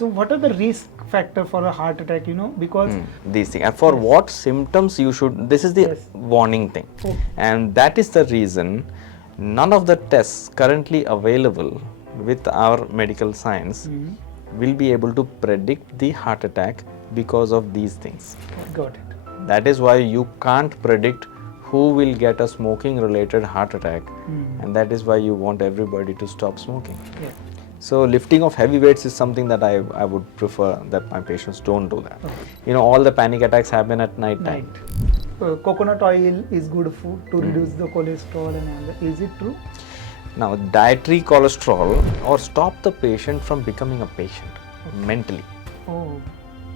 So what are the risk factor for a heart attack, because These things. And for what symptoms you should, this is the warning thing. Oh. And that is the reason none of the tests currently available with our medical science will be able to predict the heart attack because of these things. Got it. That is why you can't predict who will get a smoking related heart attack, and that is why you want everybody to stop smoking. Yeah. So lifting of heavy weights is something that I would prefer that my patients don't do that. All the panic attacks happen at night time. Coconut oil is good food to reduce the cholesterol and all that. Is it true? Now, dietary cholesterol or stop the patient from becoming a patient mentally. Oh,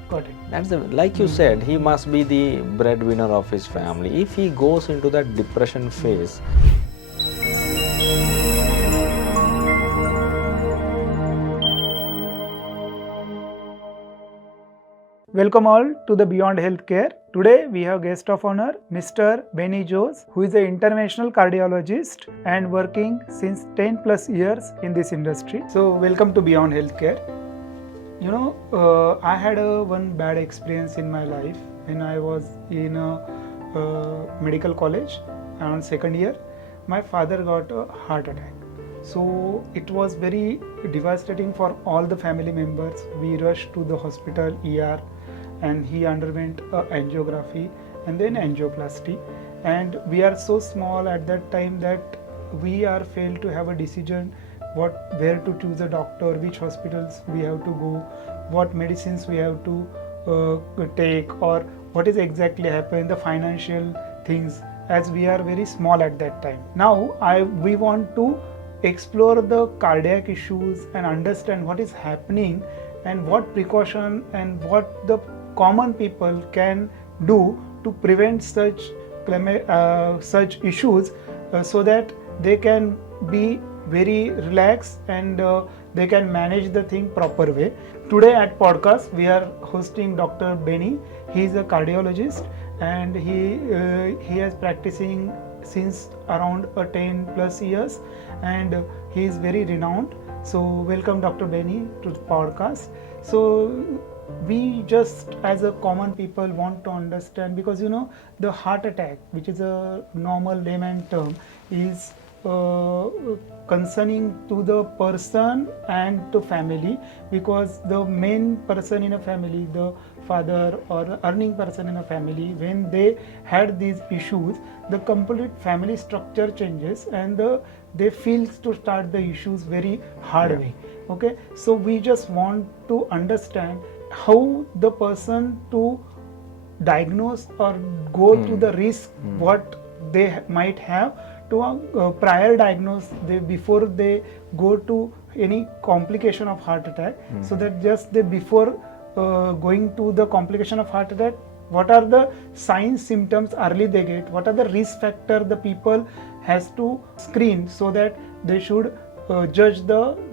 got it. That's like you said, he must be the breadwinner of his family. If he goes into that depression phase, Welcome all to the Beyond Healthcare. Today we have guest of honor, Mr. Benny Jose, who is an interventional cardiologist and working since 10 plus years in this industry. So welcome to Beyond Healthcare. I had one bad experience in my life when I was in a medical college around second year. My father got a heart attack. So it was very devastating for all the family members. We rushed to the hospital ER and he underwent angiography and then angioplasty. And we are so small at that time that we are failed to have a decision where to choose a doctor, which hospitals we have to go, what medicines we have to take, or what is exactly happening, the financial things, as we are very small at that time. Now we want to explore the cardiac issues and understand what is happening and what precaution and what the common people can do to prevent such issues so that they can be very relaxed and they can manage the thing proper way. Today at podcast we are hosting Dr. Benny. He is a cardiologist and he is practicing since around 10 plus years and he is very renowned. So welcome Dr. Benny to the podcast. So we just as a common people want to understand, because the heart attack, which is a normal layman term, is concerning to the person and to family, because the main person in a family, the father or the earning person in a family, when they had these issues, the complete family structure changes and they feel to start the issues very hard way. Okay, so we just want to understand how the person to diagnose or go to the risk what they might have to prior diagnose before they go to any complication of heart attack, so that just before going to the complication of heart attack, what are the signs, symptoms early they get, what are the risk factor the people has to screen so that they should judge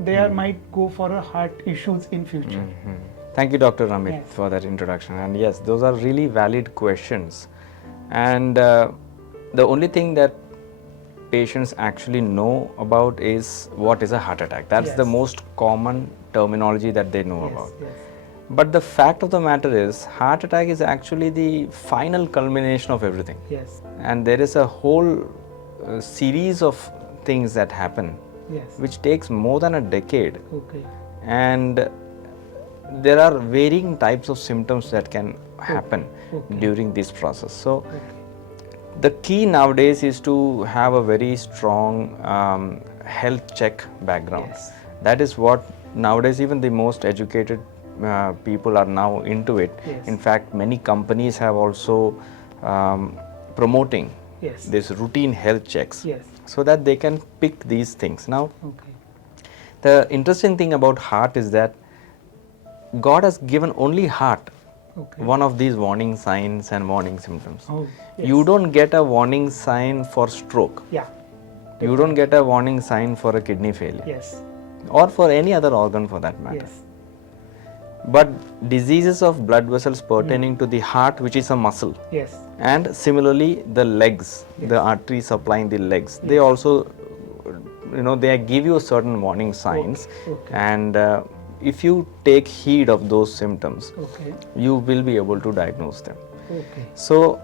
they might go for a heart issues in future. Thank you, Dr. Amit, for that introduction. And yes, those are really valid questions. And the only thing that patients actually know about is what is a heart attack. That's the most common terminology that they know about. But the fact of the matter is, heart attack is actually the final culmination of everything. And there is a whole series of things that happen, which takes more than a decade. And there are varying types of symptoms that can happen during this process. So the key nowadays is to have a very strong health check background. That is what nowadays even the most educated people are now into it. In fact, many companies have also promoting this routine health checks so that they can pick these things. Now, the interesting thing about heart is that God has given only heart one of these warning signs and warning symptoms. You don't get a warning sign for stroke. You don't get a warning sign for a kidney failure. Or for any other organ for that matter. But diseases of blood vessels pertaining to the heart, which is a muscle, and similarly the legs, the arteries supplying the legs, they also, they give you certain warning signs, and if you take heed of those symptoms, Okay. you will be able to diagnose them. Okay. So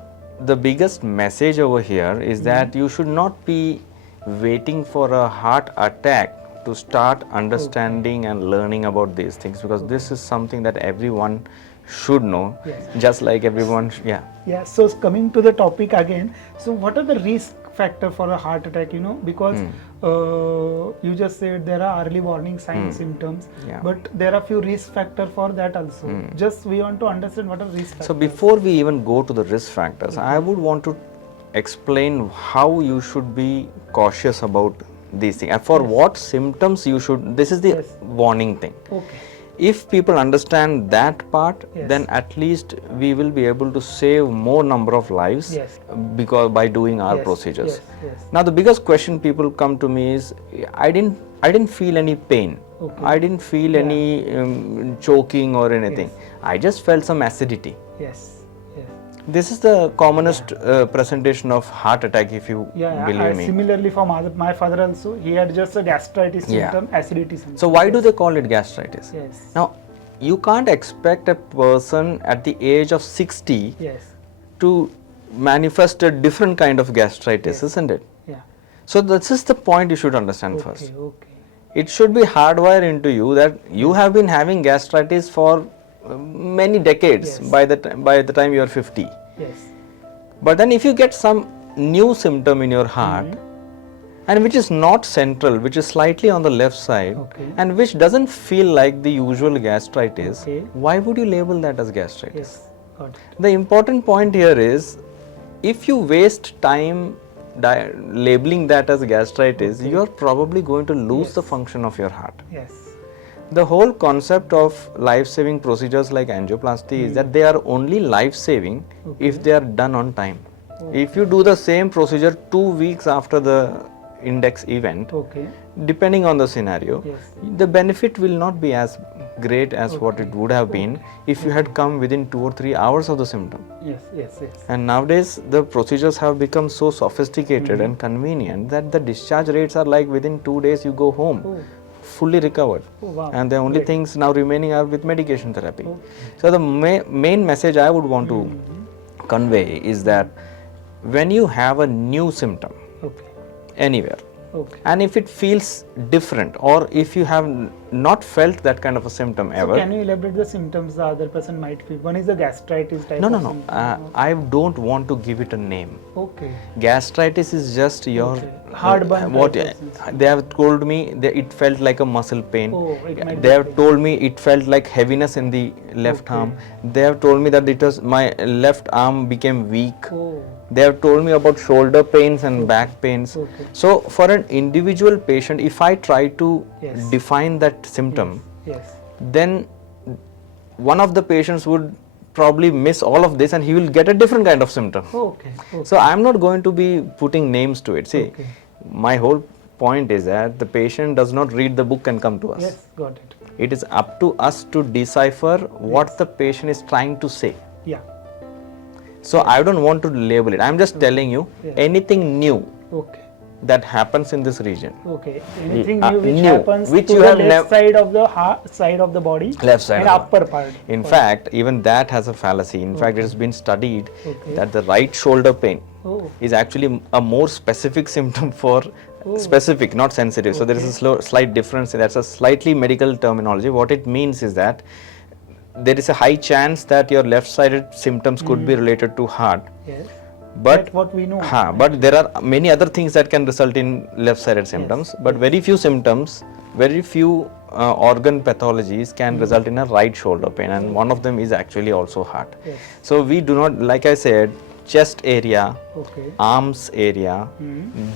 the biggest message over here is that you should not be waiting for a heart attack to start understanding and learning about these things, because this is something that everyone should know, Yes. just like everyone Yeah, so coming to the topic again, so what are the risk factor for a heart attack, because you just said there are early warning signs, symptoms, Yeah. but there are few risk factor for that also. Just we want to understand what are risk factors. So before we even go to the risk factors, I would want to explain how you should be cautious about these things and for what symptoms you should, this is the warning thing. Okay. If people understand that part, Yes. then at least we will be able to save more number of lives Yes. because by doing our Yes, procedures. yes, yes. Now the biggest question people come to me is, I didn't feel any pain. Okay. I didn't feel any choking or anything. Yes. I just felt some acidity. Yes. Yes. This is the commonest presentation of heart attack, if you Yeah, believe me. similarly for my father also, he had just a gastritis Yeah. symptom, acidity symptom. So why do they call it gastritis? Yes. Now, you can't expect a person at the age of 60 Yes. to manifest a different kind of gastritis, isn't it? Yeah. So this is the point you should understand first. Okay. Okay. It should be hardwired into you that you have been having gastritis for many decades Yes. by the time you are 50. Yes. But then if you get some new symptom in your heart, and which is not central, which is slightly on the left side, Okay. and which doesn't feel like the usual gastritis, Okay. why would you label that as gastritis? Yes. Got it. The important point here is, if you waste time labeling that as gastritis, you are probably going to lose the function of your heart. Yes. The whole concept of life-saving procedures like angioplasty is that they are only life-saving if they are done on time. If you do the same procedure 2 weeks after the index event, Okay. depending on the scenario, Yes. the benefit will not be as great as what it would have been if you had come within 2 or 3 hours of the symptom. Yes. Yes. Yes. And nowadays the procedures have become so sophisticated and convenient that the discharge rates are like within 2 days you go home fully recovered. Oh, wow. And the only Great. things now remaining are with medication therapy. Okay. So the main message I would want to convey is that when you have a new symptom Okay. anywhere, Okay. and if it feels different, or if you have not felt that kind of a symptom So ever, can you elaborate the symptoms the other person might feel? One is the gastritis type. no, of no, no. symptom. I don't want to give it a name. Okay. Gastritis is just your Okay. Heartburn what type of symptom. they have told me that it felt like a muscle pain. Oh, it might They be have pain. told me it felt like heaviness in the left Okay. arm. They have told me that it was my left arm became weak. Oh. They have told me about shoulder pains and back pains. Okay. So for an individual patient, if I try to Yes. define that symptom, Yes. then one of the patients would probably miss all of this and he will get a different kind of symptom. Okay. Okay. So I'm not going to be putting names to it. See, Okay. my whole point is that the patient does not read the book and come to us. Yes. Got it. It is up to us to decipher what the patient is trying to say. Yeah. So I don't want to label it. I'm just telling you Yeah. anything new Okay. that happens in this region. Okay. Anything Yeah, new which new, happens which to you the have left side of the heart, side of the body, Left side and of the upper part. In fact, even that has a fallacy. In fact, it has been studied Okay. that the right shoulder pain Oh. is actually a more specific symptom for specific, not sensitive. So there is a slight difference. That's a slightly medical terminology. What it means is that there is a high chance that your left-sided symptoms could be related to heart. Yes. But That's what we know. but there are many other things that can result in left-sided symptoms. But very few symptoms, very few organ pathologies can result in a right shoulder pain, and one of them is actually also heart. Yes. So we do not, like I said, chest area, Okay. arms area,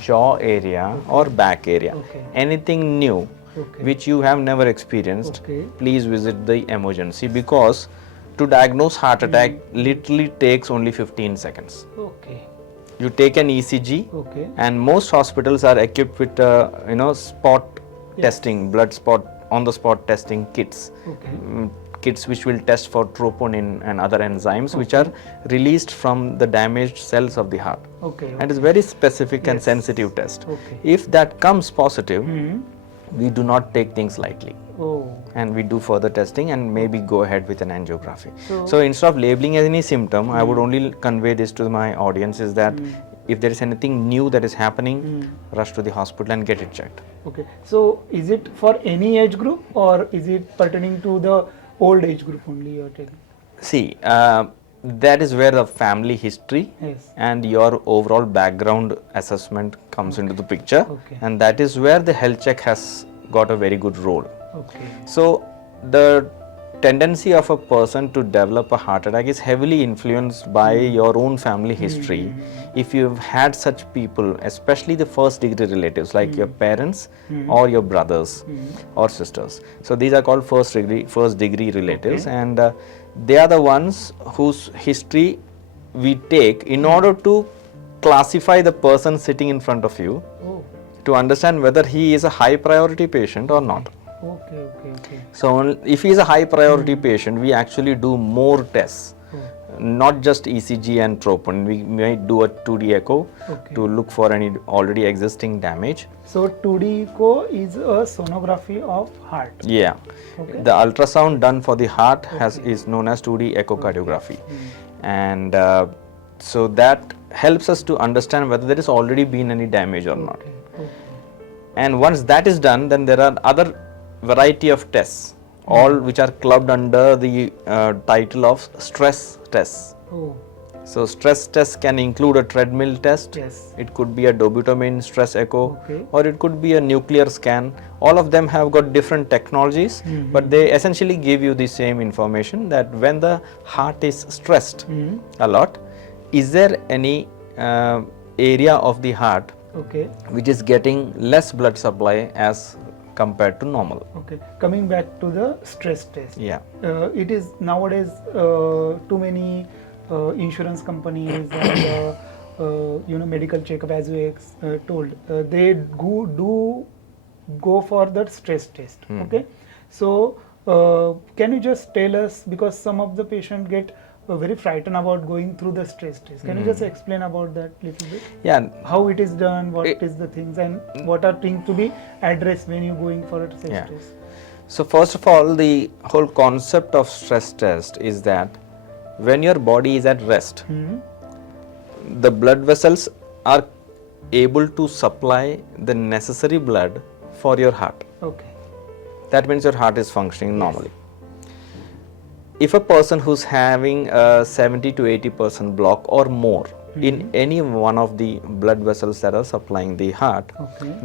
jaw area, or back area. Okay. Anything new Okay. which you have never experienced, Okay. please visit the emergency, because to diagnose heart attack literally takes only 15 seconds. Okay. You take an ECG, Okay. and most hospitals are equipped with spot testing, blood spot, on the spot testing kits. Okay. Kits which will test for troponin and other enzymes which are released from the damaged cells of the heart. Okay. And it's very specific and sensitive test. Okay. If that comes positive, Hmm. we do not take things lightly. Oh. and we do further testing and maybe go ahead with an angiography. So instead of labeling any symptom, I would only convey this to my audience is that if there is anything new that is happening, rush to the hospital and get it checked. Okay. So is it for any age group or is it pertaining to the old age group only you are telling? See, that is where the family history and your overall background assessment comes into the picture, and that is where the health check has got a very good role. Okay. So the tendency of a person to develop a heart attack is heavily influenced by your own family history. If you've had such people, especially the first degree relatives like your parents or your brothers or sisters. So these are called first degree relatives, and they are the ones whose history we take in order to classify the person sitting in front of you to understand whether he is a high priority patient or not. Okay. So if he is a high priority patient, we actually do more tests, not just ECG and troponin. We might do a 2D echo to look for any already existing damage. So 2D echo is a sonography of heart. Yeah. The ultrasound done for the heart is known as 2D echocardiography, and so that helps us to understand whether there has already been any damage or not. And once that is done, then there are other variety of tests, all which are clubbed under the title of stress tests. So stress tests can include a treadmill test, it could be a dobutamine stress echo, or it could be a nuclear scan. All of them have got different technologies, but they essentially give you the same information that when the heart is stressed a lot, is there any area of the heart which is getting less blood supply as compared to normal. Coming back to the stress test. It is nowadays too many insurance companies and medical checkup, as you told, they do go for that stress test. So can you just tell us, because some of the patients get very frightened about going through the stress test. Can you just explain about that little bit? How it is done, what is the things, and what are things to be addressed when you going for a stress test? So first of all, the whole concept of stress test is that when your body is at rest, the blood vessels are able to supply the necessary blood for your heart. That means your heart is functioning normally. If a person who's having a 70 to 80% block or more in any one of the blood vessels that are supplying the heart,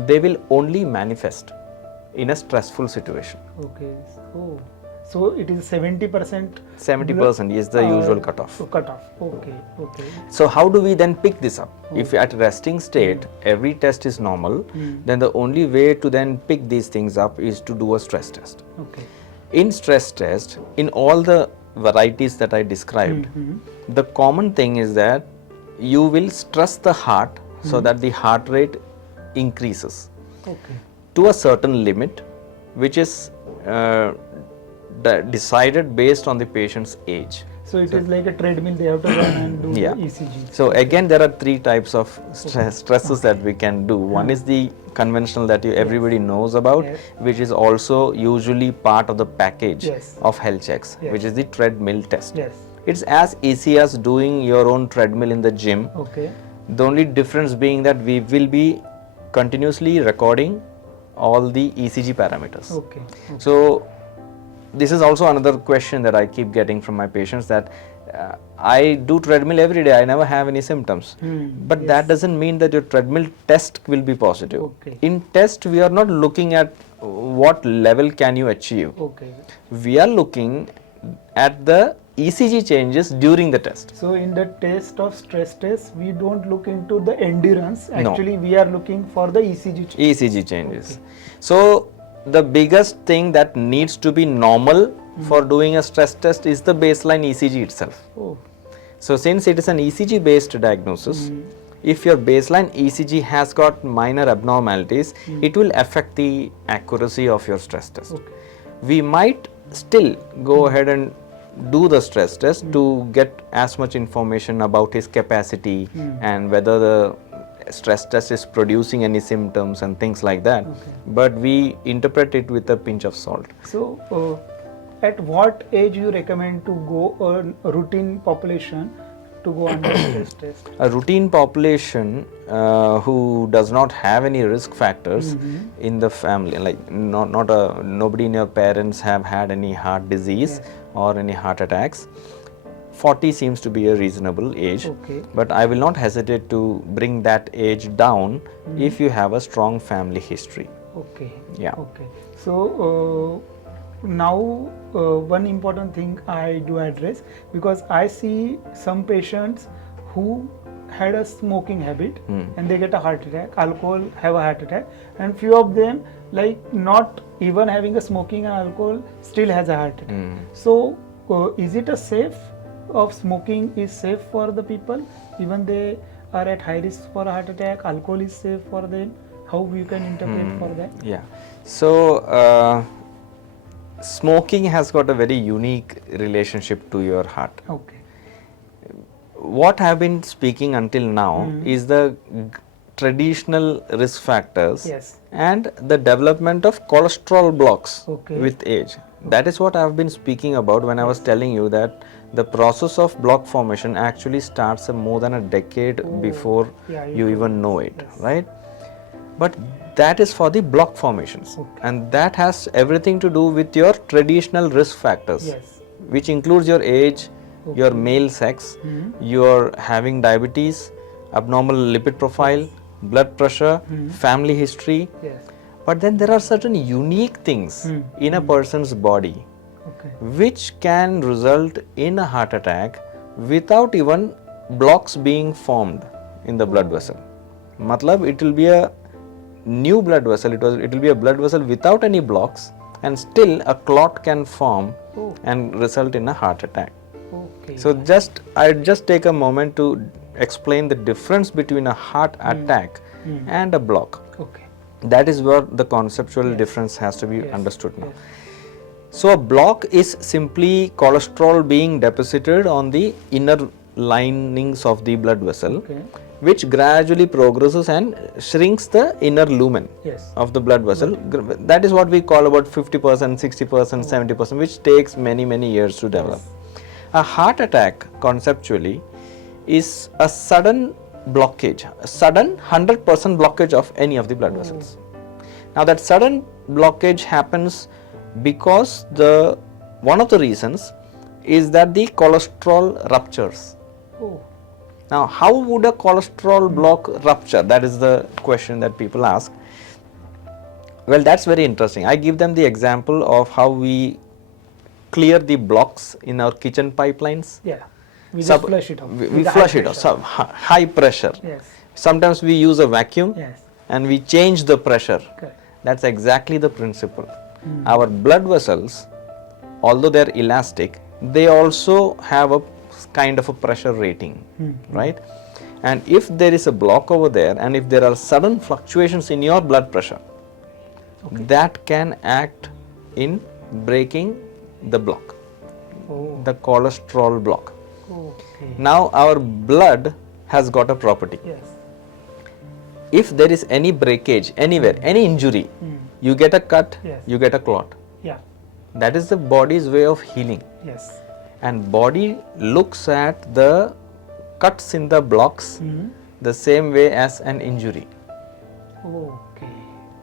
they will only manifest in a stressful situation. So it is 70%? 70% is the usual cutoff. Okay. So how do we then pick this up? If at resting state, every test is normal, then the only way to then pick these things up is to do a stress test. In stress test, in all the varieties that I described, the common thing is that you will stress the heart so that the heart rate increases to a certain limit, which is decided based on the patient's age. So it is like a treadmill, they have to run and do the ECG. So again, there are three types of stresses that we can do. One is the conventional that everybody knows about, which is also usually part of the package of health checks, which is the treadmill test. It's as easy as doing your own treadmill in the gym. The only difference being that we will be continuously recording all the ECG parameters. So this is also another question that I keep getting from my patients, that I do treadmill every day, I never have any symptoms. But that doesn't mean that your treadmill test will be positive. In test, we are not looking at what level can you achieve. We are looking at the ECG changes during the test. So in the test of stress test, we don't look into the endurance. Actually, we are looking for the ECG changes. ECG changes. So the biggest thing that needs to be normal for doing a stress test is the baseline ECG itself. So since it is an ECG based diagnosis, if your baseline ECG has got minor abnormalities, it will affect the accuracy of your stress test. We might still go ahead and do the stress test to get as much information about his capacity and whether the stress test is producing any symptoms and things like that. Okay. But we interpret it with a pinch of salt. So, at what age you recommend to go a routine population to go under stress test? A routine population who does not have any risk factors in the family, like nobody in your parents have had any heart disease or any heart attacks, 40 seems to be a reasonable age. Okay. But I will not hesitate to bring that age down if you have a strong family history. Okay. Yeah. Okay. So now one important thing I do address, because I see some patients who had a smoking habit and they get a heart attack, alcohol have a heart attack, and few of them like not even having a smoking and alcohol still has a heart attack. So is it a safe of smoking is safe for the people even they are at high risk for a heart attack? Alcohol is safe for them? How you can interpret for that? Yeah. So smoking has got a very unique relationship to your heart. Okay. What I've been speaking until now is the traditional risk factors Yes. and the development of cholesterol blocks Okay. with age. That is what I've been speaking about when I was telling you that the process of block formation actually starts more than a decade before you even know it, right? But that is for the block formations, and that has everything to do with your traditional risk factors, which includes your age, your male sex, your having diabetes, abnormal lipid profile, blood pressure, family history. But then there are certain unique things in a person's body which can result in a heart attack without even blocks being formed in the blood vessel. Matlab, it will be a new blood vessel, it will be a blood vessel without any blocks, and still a clot can form and result in a heart attack. So I just take a moment to explain the difference between a heart attack and a block. That is where the conceptual difference has to be understood now. So a block is simply cholesterol being deposited on the inner linings of the blood vessel, which gradually progresses and shrinks the inner lumen of the blood vessel. That is what we call about 50%, 60%, 70%, which takes many years to develop. A heart attack conceptually is a sudden blockage, a sudden 100% blockage of any of the blood vessels. Now that sudden blockage happens because one of the reasons is that the cholesterol ruptures. Now, how would a cholesterol block rupture? That is the question that people ask. Well, that's very interesting. I give them the example of how we clear the blocks in our kitchen pipelines. We just flush it off. We flush it off, high pressure. Sometimes we use a vacuum and we change the pressure. That's exactly the principle. Our blood vessels, although they're elastic, they also have a kind of a pressure rating, right? And if there is a block over there, and if there are sudden fluctuations in your blood pressure, that can act in breaking the block, the cholesterol block. Now our blood has got a property. If there is any breakage anywhere, any injury, you get a cut, you get a clot. That is the body's way of healing. And body looks at the cuts in the blocks the same way as an injury.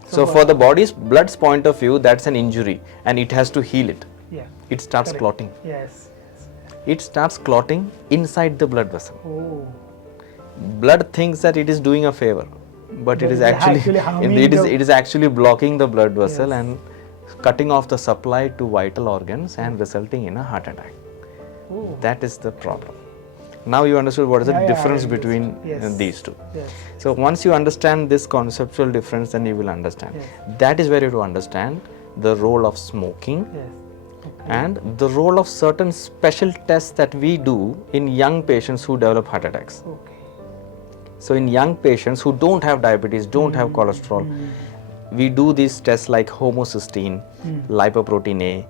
So for the body's blood's point of view, that's an injury and it has to heal it. It starts clotting. It starts clotting inside the blood vessel. Blood thinks that it is doing a favor, but it is actually it is actually blocking the blood vessel and cutting off the supply to vital organs and resulting in a heart attack. That is the problem. Now you understood what is the difference between these two. So once you understand this conceptual difference, then you will understand. That is where you have to understand the role of smoking and the role of certain special tests that we do in young patients who develop heart attacks. So in young patients who don't have diabetes, don't have cholesterol, we do these tests like homocysteine, lipoprotein A,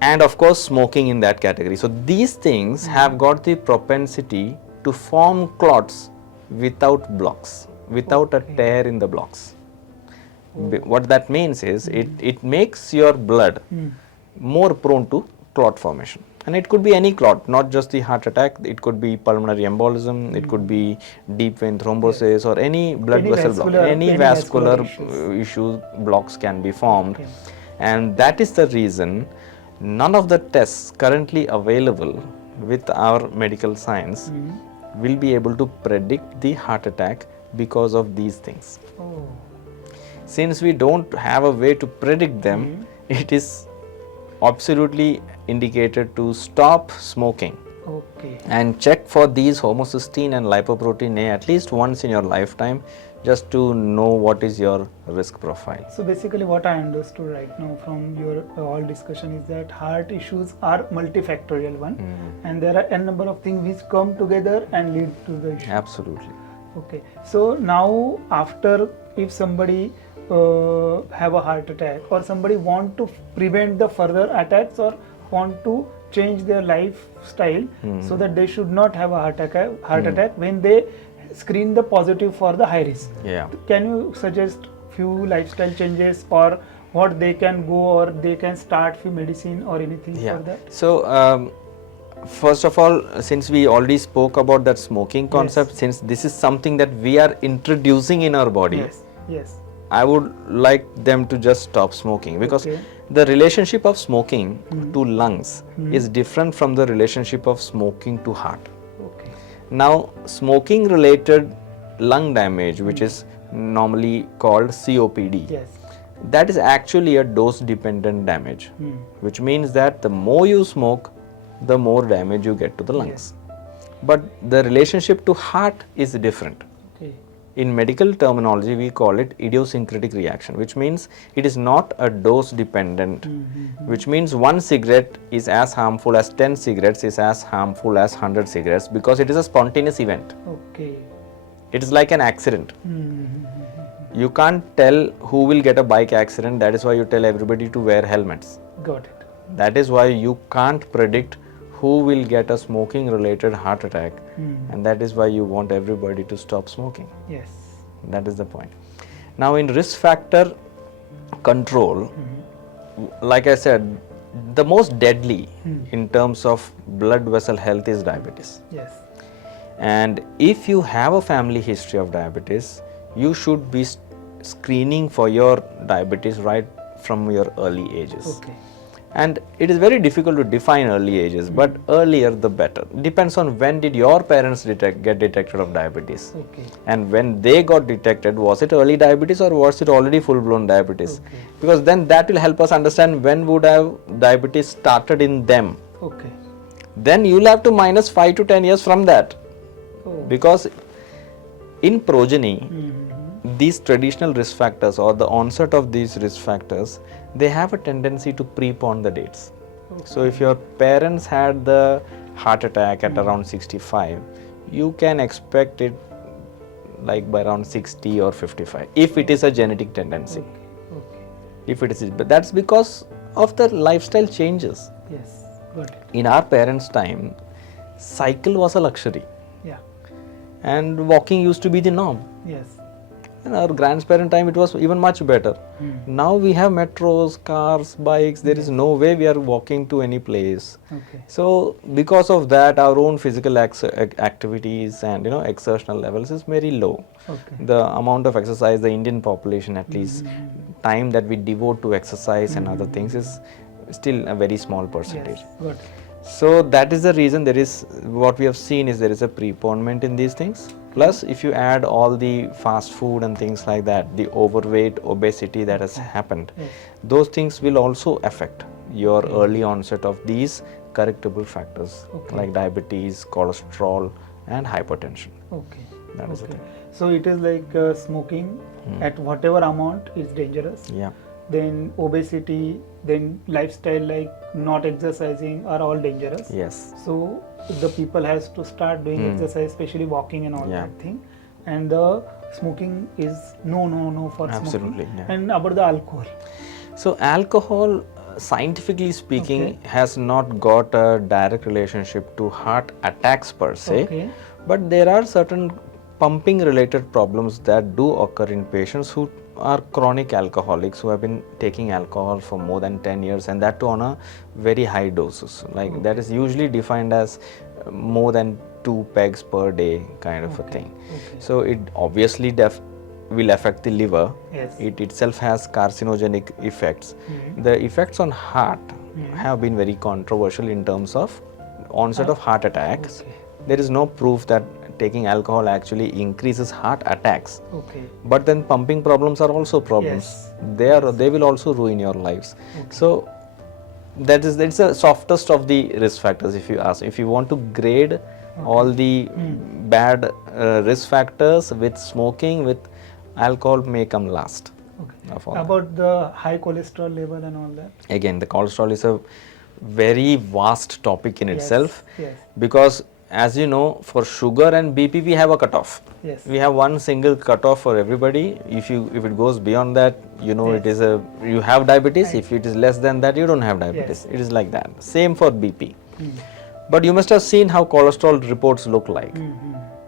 and of course smoking in that category. So these things have got the propensity to form clots without blocks, without a tear in the blocks. What that means is it makes your blood more prone to clot formation. And it could be any clot, not just the heart attack. It could be pulmonary embolism, it could be deep vein thrombosis, or any blood vessel block. Any vascular issue blocks can be formed. And that is the reason none of the tests currently available with our medical science will be able to predict the heart attack because of these things. Since we don't have a way to predict them, it is absolutely indicated to stop smoking and check for these homocysteine and lipoprotein A at least once in your lifetime, just to know what is your risk profile. So basically what I understood right now from your all discussion is that heart issues are multifactorial one, and there are n number of things which come together and lead to the issue. Absolutely. Okay, so now after, if somebody have a heart attack, or somebody want to prevent the further attacks, or want to change their lifestyle so that they should not have a heart attack when they screen the positive for the high risk. Can you suggest few lifestyle changes, or what they can go, or they can start few medicine or anything for that? So first of all, since we already spoke about that smoking concept, since this is something that we are introducing in our body, I would like them to just stop smoking, because the relationship of smoking to lungs is different from the relationship of smoking to heart. Now, smoking related lung damage, which is normally called COPD, that is actually a dose dependent damage, which means that the more you smoke, the more damage you get to the lungs. But the relationship to heart is different. In medical terminology, we call it idiosyncratic reaction, which means it is not a dose dependent, which means one cigarette is as harmful as 10 cigarettes, is as harmful as 100 cigarettes, because it is a spontaneous event. It is like an accident. You can't tell who will get a bike accident. That is why you tell everybody to wear helmets. Got it. That is why you can't predict who will get a smoking related heart attack, and that is why you want everybody to stop smoking. That is the point. Now, in risk factor control, like I said, the most deadly in terms of blood vessel health is diabetes. And if you have a family history of diabetes, you should be screening for your diabetes right from your early ages. And it is very difficult to define early ages, but earlier the better. Depends on when did your parents get detected of diabetes. And when they got detected, was it early diabetes or was it already full-blown diabetes? Because then that will help us understand when would have diabetes started in them. Then you will have to minus 5 to 10 years from that. Because in progeny, these traditional risk factors, or the onset of these risk factors, they have a tendency to prepone the dates. So if your parents had the heart attack at around 65, you can expect it like by around 60 or 55, if it is a genetic tendency. If it is, but that's because of the lifestyle changes. In our parents' time, cycle was a luxury. And walking used to be the norm. In our grandparents' time, it was even much better. Now we have metros, cars, bikes. There is no way we are walking to any place. So because of that, our own physical activities and exertional levels is very low. The amount of exercise the Indian population, at least time that we devote to exercise and other things, is still a very small percentage. So that is the reason there is, what we have seen is there is a preponement in these things. Plus, if you add all the fast food and things like that, the overweight, obesity that has happened, those things will also affect your early onset of these correctable factors like diabetes, cholesterol, and hypertension. That is the thing. So it is like smoking at whatever amount is dangerous. Then obesity, then lifestyle like not exercising are all dangerous. So the people has to start doing exercise, especially walking and all that thing. And the smoking is no for smoking. And about the alcohol. So alcohol, scientifically speaking, has not got a direct relationship to heart attacks per se, but there are certain pumping related problems that do occur in patients who are chronic alcoholics, who have been taking alcohol for more than 10 years, and that too on a very high doses. Like that is usually defined as more than 2 pegs per day kind of a thing. So it obviously will affect the liver. Yes. It itself has carcinogenic effects. The effects on heart have been very controversial in terms of onset of heart attacks. There is no proof that taking alcohol actually increases heart attacks. But then pumping problems are also problems. They will also ruin your lives. So that's the softest of the risk factors, if you ask. If you want to grade all the bad risk factors, with smoking, with alcohol may come last. About the high cholesterol level and all that? Again, the cholesterol is a very vast topic in itself, Yes. because as you know, for sugar and BP we have a cutoff. Yes. We have one single cutoff for everybody. If it goes beyond that, you know, it is you have diabetes. If it is less than that, you don't have diabetes. It is like that. Same for BP. But you must have seen how cholesterol reports look like.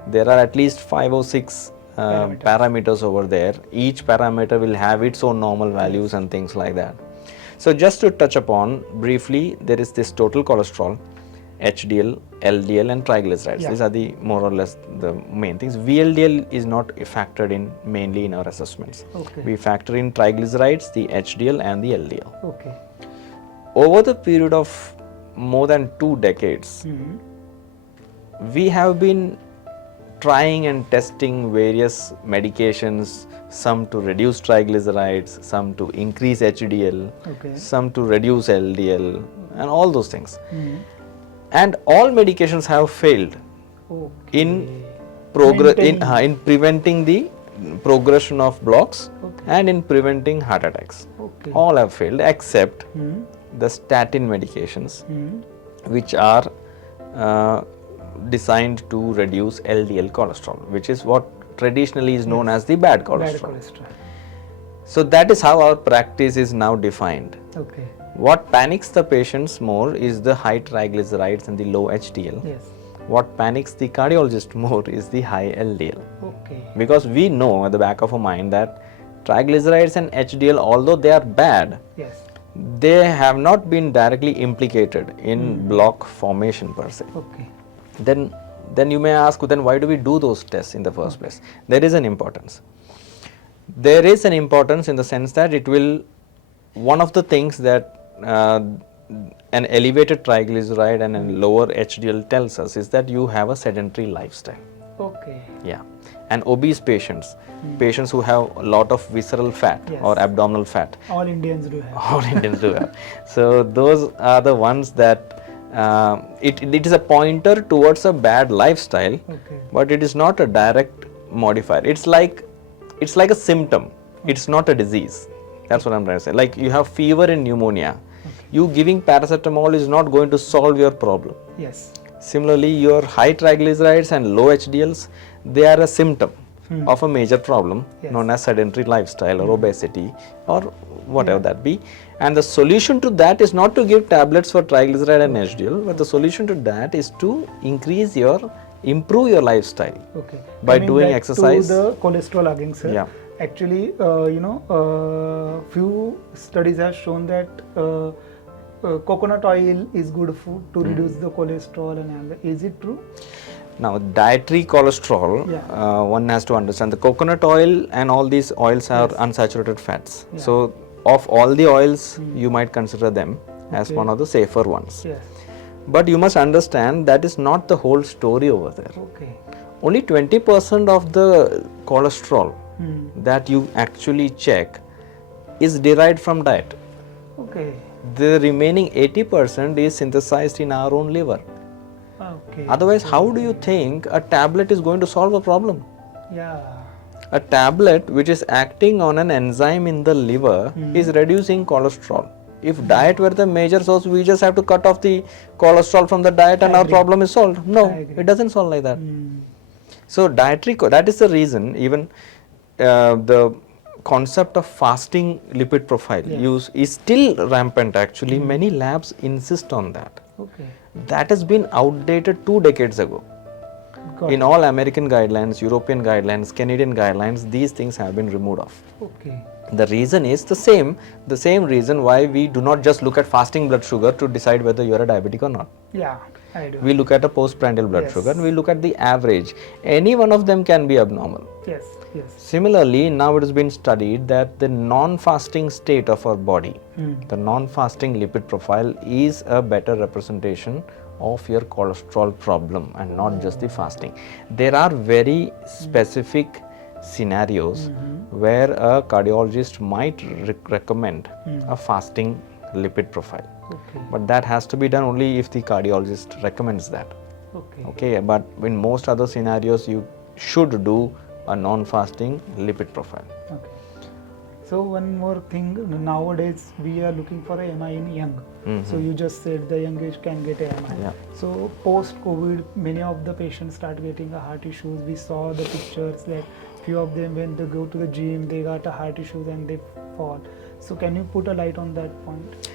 There are at least 5 or 6 parameters over there. Each parameter will have its own normal values and things like that. So just to touch upon briefly, there is this total cholesterol, HDL, LDL and triglycerides. These are the more or less the main things. VLDL is not factored in mainly in our assessments. We factor in triglycerides, the HDL and the LDL. Over the period of more than 2 decades, we have been trying and testing various medications, some to reduce triglycerides, some to increase HDL, some to reduce LDL and all those things. And all medications have failed in preventing the progression of blocks and in preventing heart attacks. All have failed except the statin medications, which are designed to reduce LDL cholesterol, which is what traditionally is known as the bad cholesterol. So that is how our practice is now defined. What panics the patients more is the high triglycerides and the low HDL. What panics the cardiologist more is the high LDL. Because we know at the back of our mind that triglycerides and HDL, although they are bad, they have not been directly implicated in block formation per se. Then you may ask, then why do we do those tests in the first place? There is an importance. There is an importance in the sense that it will, one of the things that an elevated triglyceride and a lower HDL tells us is that you have a sedentary lifestyle. And obese patients, patients who have a lot of visceral fat or abdominal fat. All Indians do have. All Indians do have. So those are the ones that it is a pointer towards a bad lifestyle, but it is not a direct modifier. It's like a symptom. It's not a disease. That's what I'm trying to say. Like you have fever and pneumonia. You giving paracetamol is not going to solve your problem. Similarly, your high triglycerides and low HDLs, they are a symptom of a major problem known as sedentary lifestyle or obesity or whatever that be. And the solution to that is not to give tablets for triglyceride and HDL, but the solution to that is to improve your lifestyle by Coming doing back exercise. To the cholesterol again, sir. Actually, few studies have shown that coconut oil is good food to reduce the cholesterol and all that. Is it true? Now, dietary cholesterol, one has to understand the coconut oil and all these oils are unsaturated fats. So, of all the oils, you might consider them as one of the safer ones. But you must understand that is not the whole story over there. Only 20% of the cholesterol that you actually check is derived from diet. The remaining 80% is synthesized in our own liver. Otherwise, how do you think a tablet is going to solve a problem? A tablet which is acting on an enzyme in the liver is reducing cholesterol. If diet were the major source, we just have to cut off the cholesterol from the diet and our problem is solved. No, it doesn't solve like that. So dietary, that is the reason even the concept of fasting lipid profile use is still rampant actually. Many labs insist on that. That has been outdated 2 decades ago. Got In it. all American guidelines, European guidelines, Canadian guidelines, these things have been removed off. Okay. The reason is the same reason why we do not just look at fasting blood sugar to decide whether you are a diabetic or not. Yeah, I do. We look at a postprandial blood Yes. sugar and we look at the average. Any one of them can be abnormal. Yes, yes. Similarly, now it has been studied that the non-fasting state of our body, the non-fasting lipid profile is a better representation of your cholesterol problem and not just the fasting. There are very specific scenarios where a cardiologist might recommend a fasting lipid profile. Okay. But that has to be done only if the cardiologist recommends that. Okay. Okay, but in most other scenarios, you should do a non-fasting lipid profile. Okay. So one more thing, nowadays we are looking for a MI in young. So you just said the young age can get a MI. Yeah. So post-COVID, many of the patients start getting a heart issues. We saw the pictures that few of them when they go to the gym, they got a heart issues and they fall. So can you put a light on that point?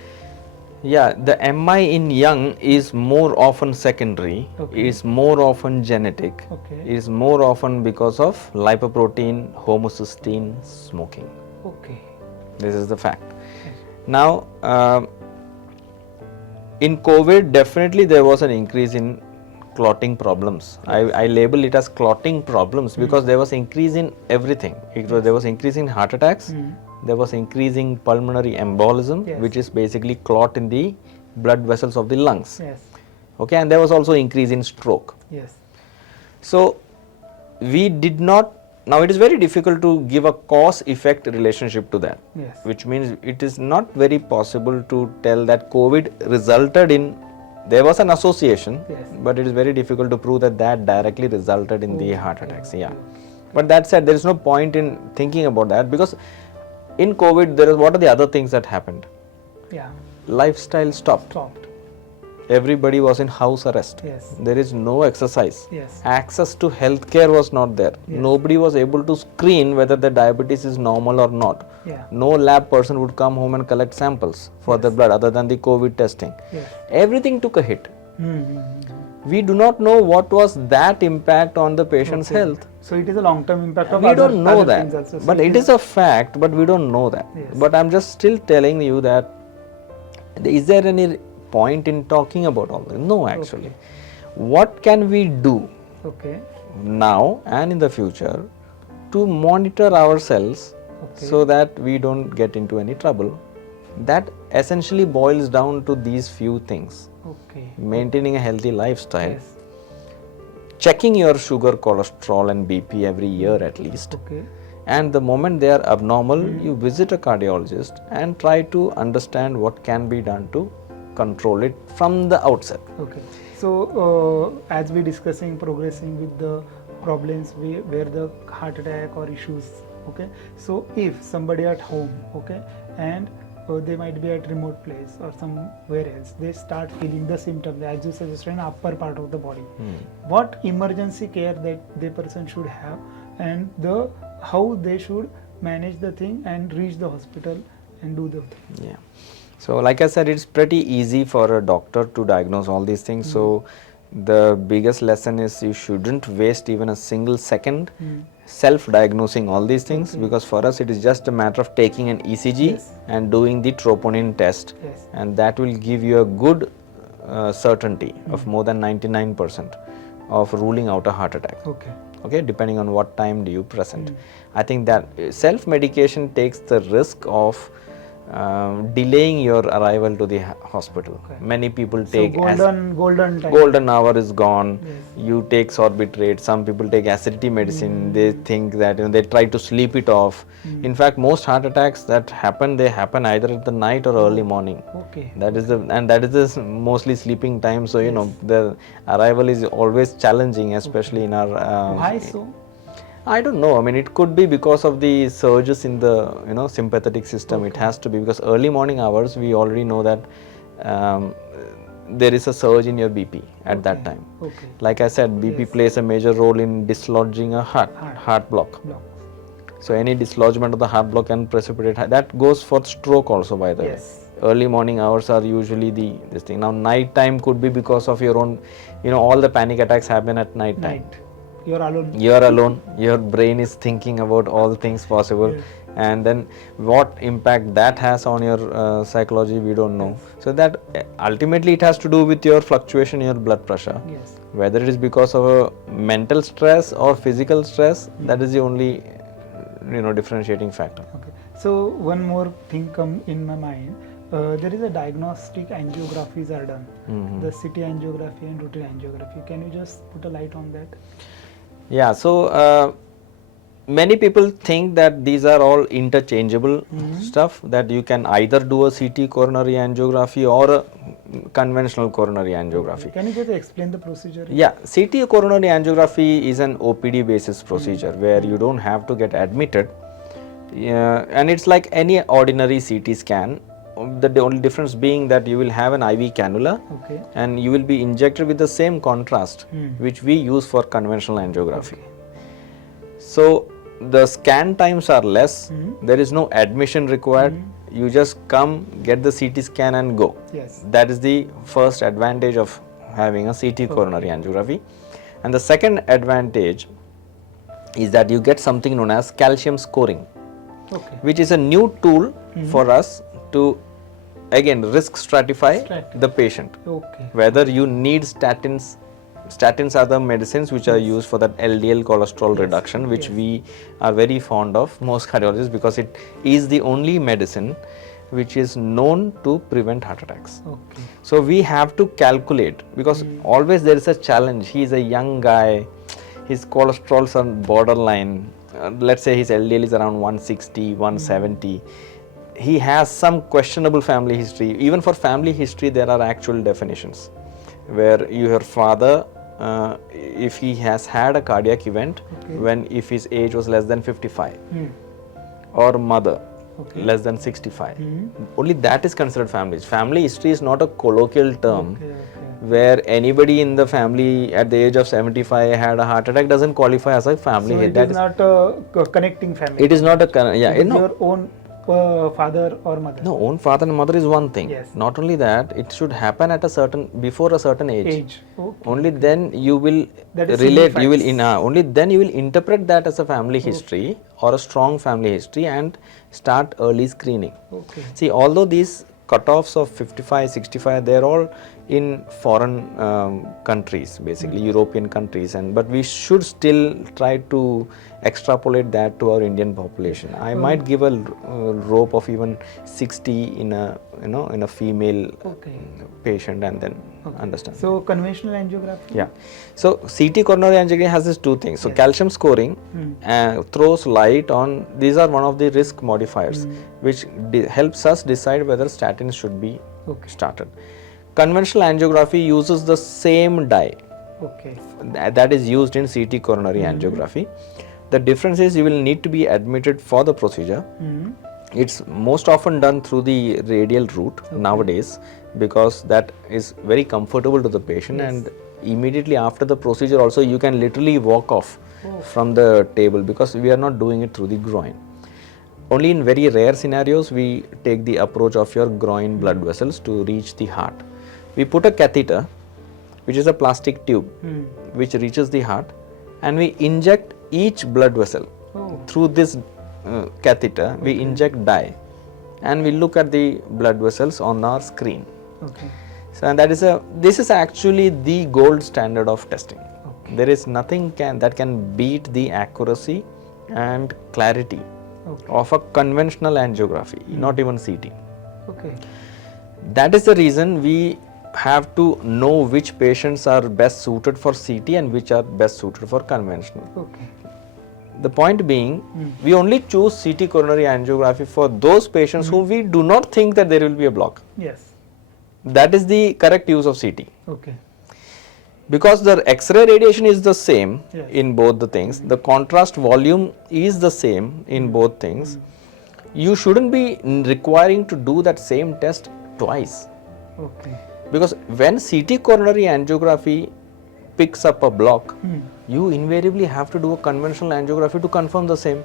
Yeah, the MI in young is more often secondary, Okay. is more often genetic, Okay. is more often because of lipoprotein, homocysteine, smoking. Okay. This is the fact. Now, in COVID, definitely there was an increase in clotting problems. I label it as clotting problems because there was increase in everything. There was increase in heart attacks, there was increasing pulmonary embolism, Yes. which is basically clot in the blood vessels of the lungs. Yes. Okay, and there was also increase in stroke. Yes. So we did not. Now it is very difficult to give a cause-effect relationship to that. Yes. Which means it is not very possible to tell that COVID resulted in. There was an association, Yes. but it is very difficult to prove that that directly resulted in the heart attacks. Yeah. Okay. But that said, there is no point in thinking about that because in COVID, there is what are the other things that happened? Yeah. Lifestyle stopped. Stopped. Everybody was in house arrest. Yes. There is no exercise. Yes. Access to healthcare was not there. Yes. Nobody was able to screen whether the diabetes is normal or not. Yeah. No lab person would come home and collect samples for the blood other than the COVID testing. Yes. Everything took a hit. Mm-hmm. We do not know what was that impact on the patient's health. So it is a long-term impact of We other, don't know other that. things also. So But it is a fact, but we don't know that. Yes. But I'm just still telling you that is there any point in talking about all this? No, actually. Okay. What can we do Okay. now and in the future to monitor ourselves Okay. so that we don't get into any trouble? That essentially boils down to these few things. Okay. Maintaining a healthy lifestyle, Yes. checking your sugar, cholesterol and BP every year at least. Okay. And the moment they are abnormal, you visit a cardiologist and try to understand what can be done to control it from the outset. Okay. So as we discussing progressing with the problems where the heart attack or issues. Okay. So if somebody at home, okay, and they might be at remote place or somewhere else, they start feeling the symptoms as you suggested in upper part of the body. What emergency care that the person should have and how they should manage the thing and reach the hospital and do the thing. Yeah. So like I said, it's pretty easy for a doctor to diagnose all these things. So the biggest lesson is you shouldn't waste even a single second self-diagnosing all these things because for us it is just a matter of taking an ECG Yes. and doing the troponin test, Yes. and that will give you a good certainty of more than 99% of ruling out a heart attack. Okay. Okay, depending on what time do you present. I think that self-medication takes the risk of delaying your arrival to the hospital. Okay. Many people So take golden time. golden hour is gone. Yes. You take sorbitrate. Some people take acidity medicine. They think that they try to sleep it off. In fact, most heart attacks that happen, they happen either at the night or early morning. Okay. That is the mostly sleeping time. So the arrival is always challenging, especially in our. Why so? I don't know. I mean, it could be because of the surges in the sympathetic system. It has to be because early morning hours we already know that there is a surge in your BP at that time. Okay. Like I said, BP plays a major role in dislodging a heart block. Block. So any dislodgement of the heart block can precipitate that goes for stroke also, by the way. Yes. Early morning hours are usually this thing. Now night time could be because of your own, all the panic attacks happen at night time. you're alone. You're alone, your brain is thinking about all things possible, Yes. and then what impact that has on your psychology, we don't know. So that ultimately it has to do with your fluctuation in your blood pressure. Yes. Whether it is because of a mental stress or physical stress, that is the only differentiating factor. Okay. So one more thing come in my mind. There is a diagnostic angiographies are done. The CT angiography and routine angiography. Can you just put a light on that? Yeah, so many people think that these are all interchangeable stuff, that you can either do a CT coronary angiography or a conventional coronary angiography. Okay. Can you just explain the procedure? Yeah, CT coronary angiography is an OPD basis procedure where you don't have to get admitted, and it's like any ordinary CT scan. The only difference being that you will have an IV cannula, Okay. and you will be injected with the same contrast which we use for conventional angiography. Okay. So the scan times are less, there is no admission required, you just come, get the CT scan and go. Yes. That is the first advantage of having a CT coronary angiography. And the second advantage is that you get something known as calcium scoring, Okay. which is a new tool for us to again risk stratify the patient. Okay. Whether you need statins. Statins are the medicines which are used for that LDL cholesterol reduction, which we are very fond of, most cardiologists, because it is the only medicine which is known to prevent heart attacks. Okay. So we have to calculate, because always there is a challenge. He is a young guy, his cholesterols are borderline, let's say his LDL is around 160, 170. He has some questionable family history. Even for family history, there are actual definitions where your father, if he has had a cardiac event if his age was less than 55, or mother less than 65, only that is considered family. Family history is not a colloquial term. Where anybody in the family at the age of 75 had a heart attack doesn't qualify as a family. So it is not a connecting family. It is not a Your own father or mother. No, own father and mother is one thing. Yes. Not only that, it should happen at before a certain age. Okay. Only then you will That is relate. You will signifies. only then you will interpret that as a family history or a strong family history and start early screening. Okay. See, although these cutoffs of 55, 65, they are all in foreign countries, basically European countries, but we should still try to extrapolate that to our Indian population. I might give a rope of even 60 in a female patient, and then understand. So conventional angiography. Yeah. So CT coronary angiography has these two things. So calcium scoring throws light on, these are one of the risk modifiers which helps us decide whether statins should be started. Conventional angiography uses the same dye that is used in CT coronary angiography. The difference is you will need to be admitted for the procedure. It's most often done through the radial route nowadays, because that is very comfortable to the patient, and immediately after the procedure also you can literally walk off from the table, because we are not doing it through the groin. Only in very rare scenarios we take the approach of your groin blood vessels to reach the heart. We put a catheter, which is a plastic tube which reaches the heart, and we inject each blood vessel through this catheter. We inject dye and we look at the blood vessels on our screen. So, and this is actually the gold standard of testing. There is nothing that can beat the accuracy and clarity of a conventional angiography, not even CT. That is the reason we have to know which patients are best suited for CT and which are best suited for conventional. The point being, we only choose CT coronary angiography for those patients who we do not think that there will be a block. That is the correct use of CT. Because the X-ray radiation is the same in both the things, the contrast volume is the same in both things. You shouldn't be requiring to do that same test twice. Because when CT coronary angiography picks up a block, you invariably have to do a conventional angiography to confirm the same.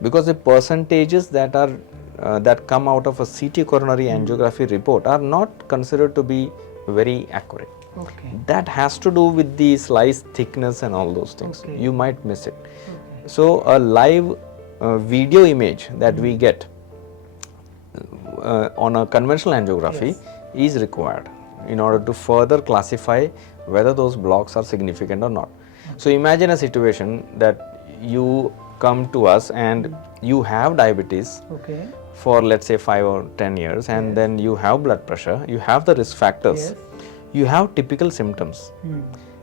Because the percentages that come out of a CT coronary angiography report are not considered to be very accurate. Okay. That has to do with the slice thickness and all those things. Okay. You might miss it. Okay. So a live video image that we get on a conventional angiography is required in order to further classify whether those blocks are significant or not. So imagine a situation that you come to us and you have diabetes Okay. for, let's say, 5 or 10 years, and then you have blood pressure, you have the risk factors, you have typical symptoms,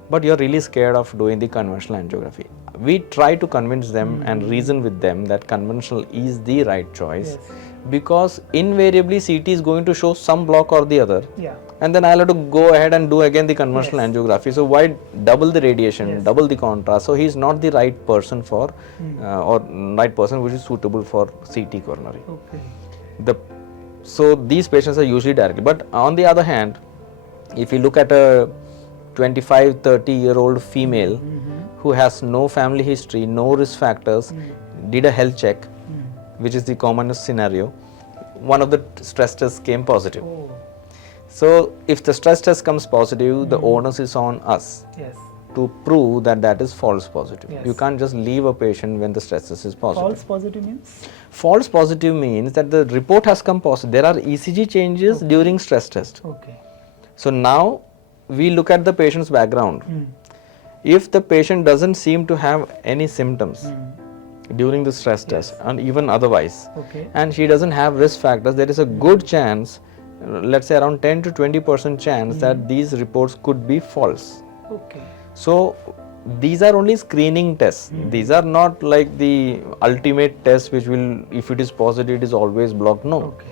but you're really scared of doing the conventional angiography. We try to convince them and reason with them that conventional is the right choice, because invariably CT is going to show some block or the other, and then I'll have to go ahead and do again the conventional angiography. So why double the radiation, double the contrast? So he's not the right person for or right person which is suitable for CT coronary. Okay. So these patients are usually directly. But on the other hand, if you look at a 25-30-year-old female who has no family history, no risk factors, did a health check, which is the commonest scenario, one of the stress tests came positive. Oh. So if the stress test comes positive, the onus is on us to prove that that is false positive. You can't just leave a patient when the stress test is positive. False positive means? False positive means that the report has come positive. There are ECG changes during stress test. Okay. So now we look at the patient's background. If the patient doesn't seem to have any symptoms during the stress test and even otherwise, and she doesn't have risk factors, there is a good chance, let's say around 10 to 20% chance that these reports could be false. Okay. So these are only screening tests. These are not like the ultimate test which will, if it is positive, it is always blocked. No. Okay.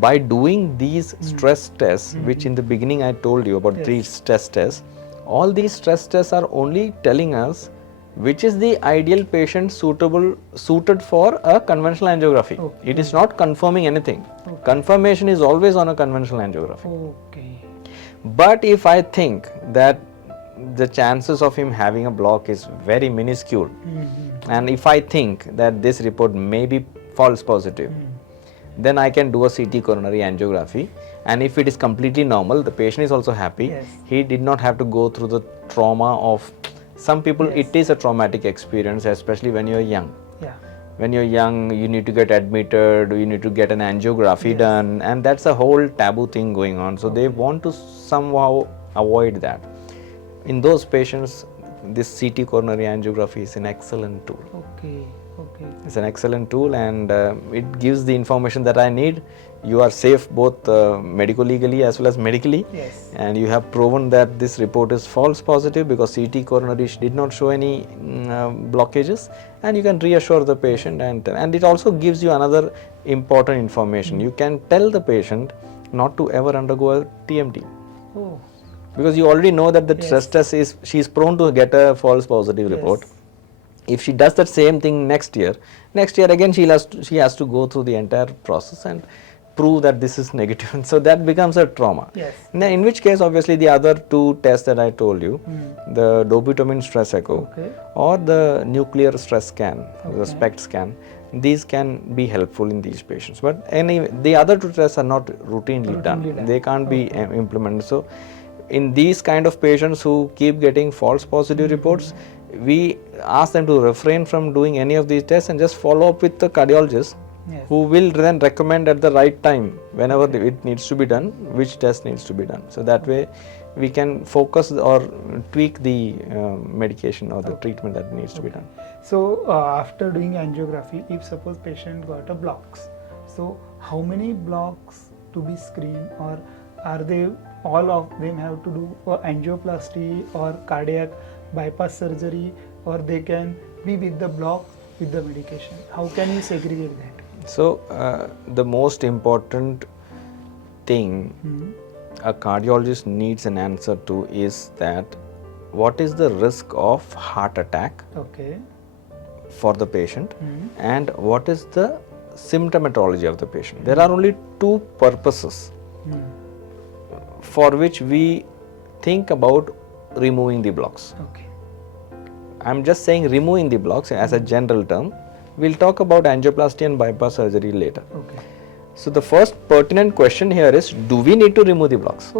By doing these stress tests, which in the beginning I told you about 3 stress tests, all these stress tests are only telling us which is the ideal patient suited for a conventional angiography. It is not confirming anything. Confirmation is always on a conventional angiography. Okay. But if I think that the chances of him having a block is very minuscule, and if I think that this report may be false positive, then I can do a CT coronary angiography, and if it is completely normal, the patient is also happy. He did not have to go through the trauma of some people. It is a traumatic experience, especially when you're young. When you're young, you need to get admitted, you need to get an angiography done, and that's a whole taboo thing going on. So they want to somehow avoid that. In those patients, this CT coronary angiography is an excellent tool. Okay. Okay. It's an excellent tool, and it gives the information that I need. You are safe both medico-legally as well as medically, and you have proven that this report is false positive because CT coronary did not show any blockages, and you can reassure the patient, and it also gives you another important information. You can tell the patient not to ever undergo a TMT. Oh. Because you already know that the stress test is, she is prone to get a false positive report. If she does that same thing next year again she has to go through the entire process and prove that this is negative, and so that becomes a trauma. Now, in which case obviously the other 2 tests that I told you, the dopamine stress echo or the nuclear stress scan, the SPECT scan, these can be helpful in these patients. But anyway, the other 2 tests are not routinely done. They can't be implemented. So in these kind of patients who keep getting false positive reports, we ask them to refrain from doing any of these tests and just follow up with the cardiologist, who will then recommend at the right time, whenever it needs to be done, which test needs to be done. So that way we can focus or tweak the medication or the treatment that needs to be done. So after doing angiography, if suppose patient got a blocks, so how many blocks to be screened, or are they all of them have to do angioplasty or cardiac bypass surgery, or they can be with the block with the medication? How can you segregate that? So the most important thing a cardiologist needs an answer to is that what is the risk of heart attack for the patient, and what is the symptomatology of the patient. There are only 2 purposes for which we think about removing the blocks. I'm just saying removing the blocks as a general term. We'll talk about angioplasty and bypass surgery later. So the first pertinent question here is, do we need to remove the blocks?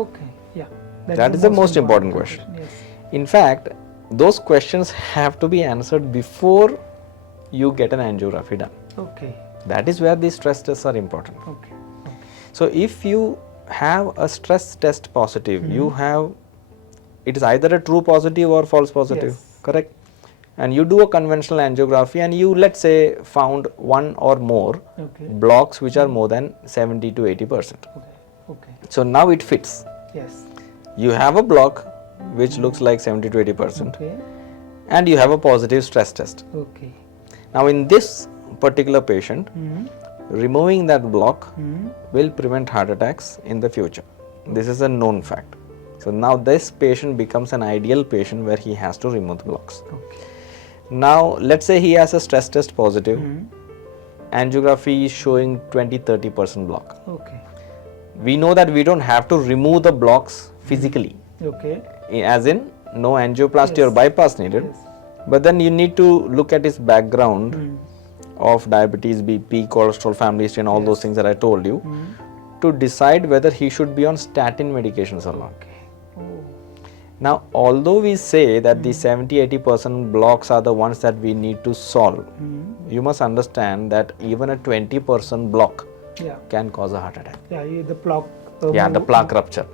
That is the most important question. Yes. In fact, those questions have to be answered before you get an angiography done. Okay. That is where the stress tests are important. Okay. So if you have a stress test positive, you have, it is either a true positive or false positive, Yes. correct? And you do a conventional angiography and you, let's say, found one or more blocks which are more than 70 to 80%. Okay. So now it fits. Yes. You have a block which looks like 70 to 80%, and you have a positive stress test. Okay. Now in this particular patient, removing that block will prevent heart attacks in the future. This is a known fact. So now this patient becomes an ideal patient where he has to remove the blocks. Okay. Now let's say he has a stress test positive, angiography is showing 20-30% block. Okay. We know that we don't have to remove the blocks physically, Okay. as in no angioplasty or bypass needed, but then you need to look at his background of diabetes, BP, cholesterol, family history and all those things that I told you to decide whether he should be on statin medications or not. Now, although we say that the 70-80% blocks are the ones that we need to solve, you must understand that even a 20% block can cause a heart attack. The plaque. The plaque rupture.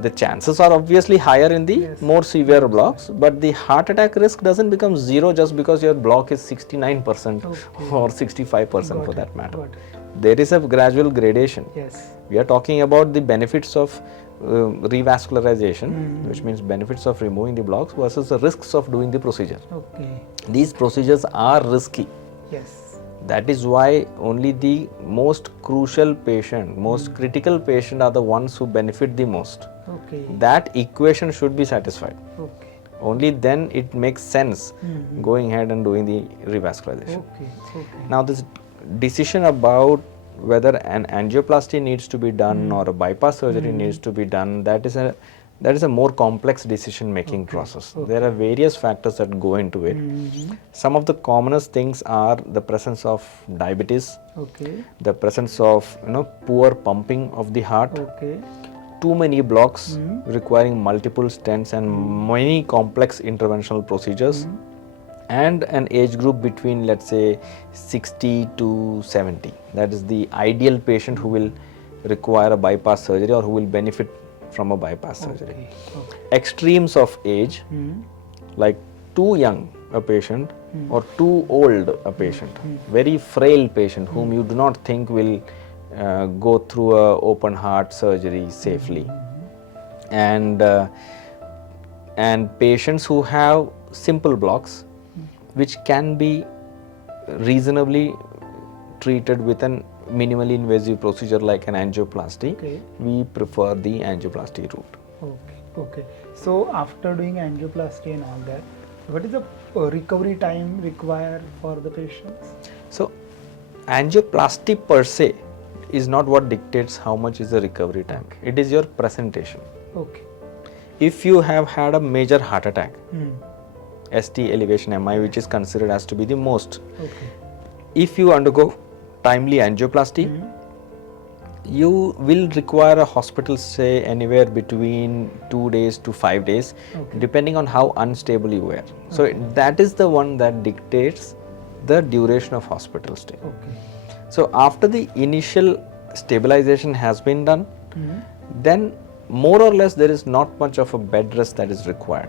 The chances are obviously higher in the more severe blocks, but the heart attack risk doesn't become zero just because your block is 69% or 65% for that matter. There is a gradual gradation. We are talking about the benefits of revascularization, which means benefits of removing the blocks versus the risks of doing the procedure. These procedures are risky. That is why only the most crucial patient, most critical patient are the ones who benefit the most. That equation should be satisfied. Only then it makes sense going ahead and doing the revascularization. Now this decision about whether an angioplasty needs to be done or a bypass surgery needs to be done, that is a more complex decision making process. There are various factors that go into it. Some of the commonest things are the presence of diabetes, the presence of poor pumping of the heart, too many blocks requiring multiple stents and many complex interventional procedures, and an age group between, let's say, 60 to 70. That is the ideal patient who will require a bypass surgery or who will benefit from a bypass surgery. Extremes of age, like too young a patient or too old a patient, very frail patient whom you do not think will go through a open heart surgery safely, and patients who have simple blocks which can be reasonably treated with an minimally invasive procedure like an angioplasty, we prefer the angioplasty route. Okay. So after doing angioplasty and all that, what is the recovery time required for the patients? So angioplasty per se is not what dictates how much is the recovery time. It is your presentation. If you have had a major heart attack, ST elevation MI, which is considered as to be the most, if you undergo timely angioplasty, you will require a hospital stay anywhere between 2 days to 5 days, depending on how unstable you were. So that is the one that dictates the duration of hospital stay. So after the initial stabilization has been done, then more or less there is not much of a bed rest that is required.